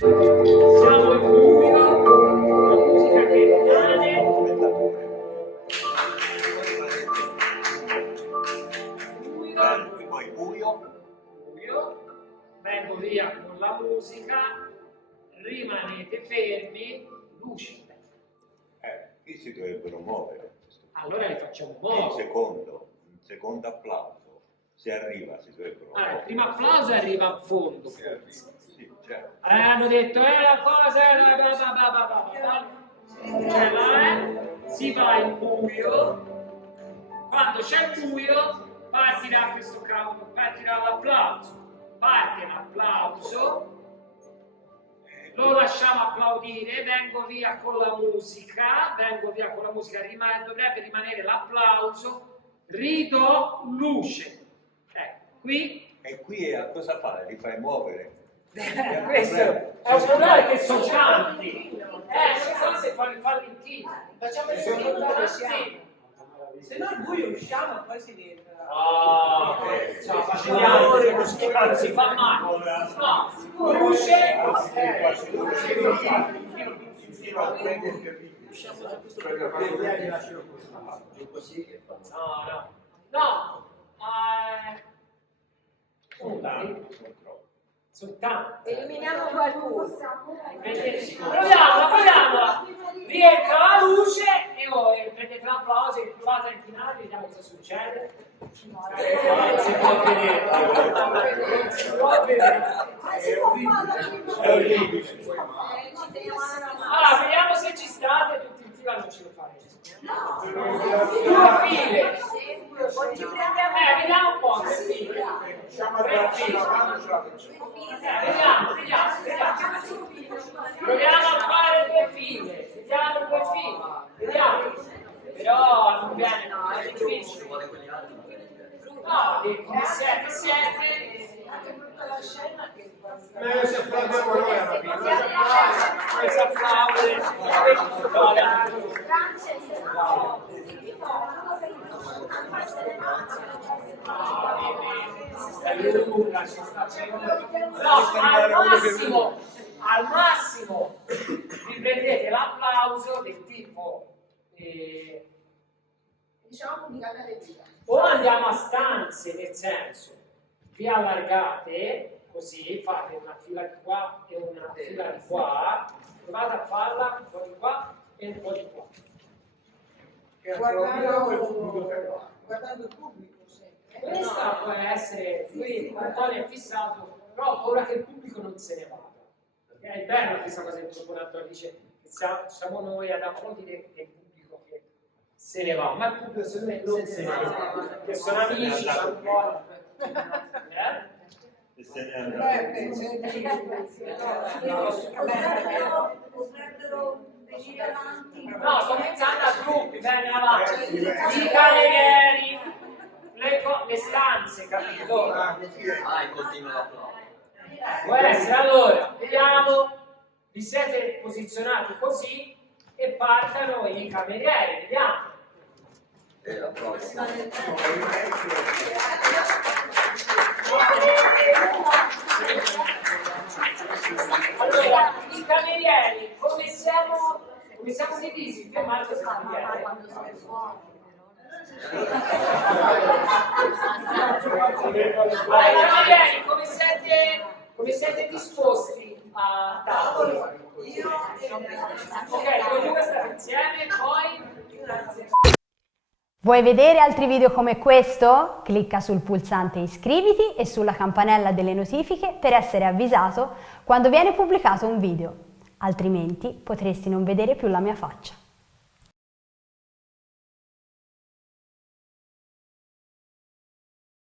Siamo in buio, la musica che rimane. Buio, vengo via con la musica, rimanete fermi, luce. Qui si dovrebbero muovere. Allora li facciamo Un muovere. secondo applauso. Se arriva si dovrebbero Allora, il muovere. primo applauso arriva a fondo. Sì, certo. Hanno detto, la cosa è cioè si va in buio. Quando c'è il buio, partirà questo cavolo, partirà l'applauso. Parte l'applauso. Lo lasciamo applaudire, vengo via con la musica, dovrebbe rimanere l'applauso, ridò luce. Qui. E qui a cosa fare? Li fai muovere? Questo è un problema che sono tanti. Non so se farli in team. Facciamo il film dove siamo. Se no il buio usciamo e poi si rientra. Si fa male. No, luce. No. Sono tanti. Eliminiamo qualcuno. Proviamola. Rientra la luce e voi prendete l'applauso e provate a inchinare, vediamo cosa succede. Non si può vedere. È orribile. Allora, vediamo se ci state tutti in fila, non ce lo farete. Due file. Vediamo un po', 3 file. 3 file. Vediamo. Proviamo a fare 2 file. Vediamo 2 file. Vediamo. Però non viene, no, è difficile. No, come siete? Si applaudiamo noi alla fine. Si applaude. No, al massimo vi prendete l'applauso del tipo Diciamo pubblicata le vita. o andiamo a stanze, nel senso vi allargate così, fate una fila di qua e una fila di qua, provate a farla un po' di qua e un po' di qua. Guardando il pubblico sempre. Questa può essere, qui Antonio è fissato, però ho paura che il pubblico non se ne vada. Perché è bella questa cosa che propone Antonio, dice che siamo noi ad applaudire e il pubblico che se ne va, ma il pubblico secondo me non se ne va, che sono amici, sono un po'. E se ne andrà. No, sto pensando a gruppi, bene avanti, i camerieri, le stanze, capito? Continua l'applauso. Può essere, allora, vediamo, vi siete posizionati così e partano i camerieri, vediamo. Allora, i camerieri, come siamo divisi? Che Marco si camerieri? Allora, i camerieri, come siete disposti a tavolo? Ok, voi due state insieme, poi... Vuoi vedere altri video come questo? Clicca sul pulsante iscriviti e sulla campanella delle notifiche per essere avvisato quando viene pubblicato un video, altrimenti potresti non vedere più la mia faccia.